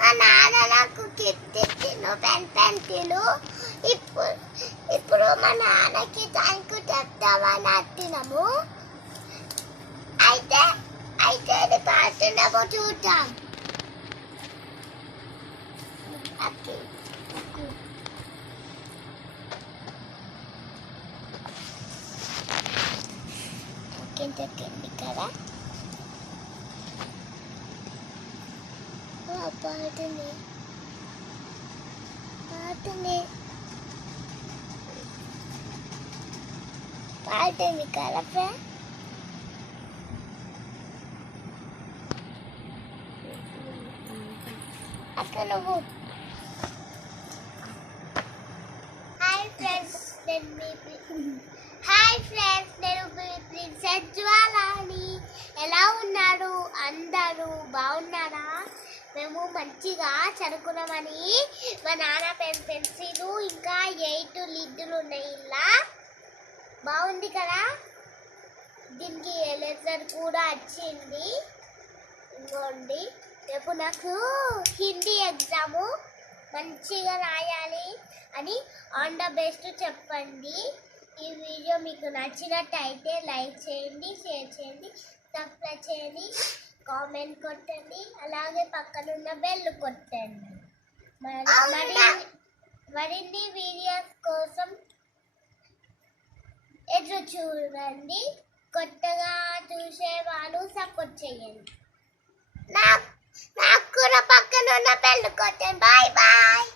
మా నాన్న నాకు గిఫ్ట్ ఇచ్చిండు పెన్సిల్. ఇప్పుడు మా నాన్నకి థ్యాంక్ యూ చెప్తామని వచ్చినాము. అయితే ఇది పాడుతున్నామో చూద్దాం. కిందకి కదా పాడుతుంది కదా ఫ్రెండ్. అక్కడ నువ్వు హాయ్ ఫ్రెండ్స్ నేను మీ ప్రిన్సెస్ జ్వాలాని. ఎలా ఉన్నారు అందరూ? బాగున్నారా? మేము మంచిగా చదువుకున్నామని మా నాన్న పెన్సిల్ ఇంకా 8 లిడ్డులు ఉన్నాయి. ఇలా బాగుంది కదా. దీనికి ఎరేజర్ కూడా వచ్చింది. ఇంకోండి, రేపు నాకు హిందీ ఎగ్జాము మంచిగా రాయాలి అని ఆన్ ద బెస్ట్ చెప్పండి. ఈ వీడియో మీకు నచ్చినట్టయితే లైక్ చేయండి, షేర్ చేయండి, సబ్స్క్రైబ్ చేయండి, కామెంట్ కొట్టండి, అలాగే పక్కనున్న బెల్ కొట్టండి. మరిన్ని వీడియోస్ కోసం ఎదురు చూడండి. కొత్తగా చూసేవాళ్ళు సపోర్ట్ చేయండి. నాకు కూడా పక్కనున్న బెల్ కొట్టండి. Bye bye.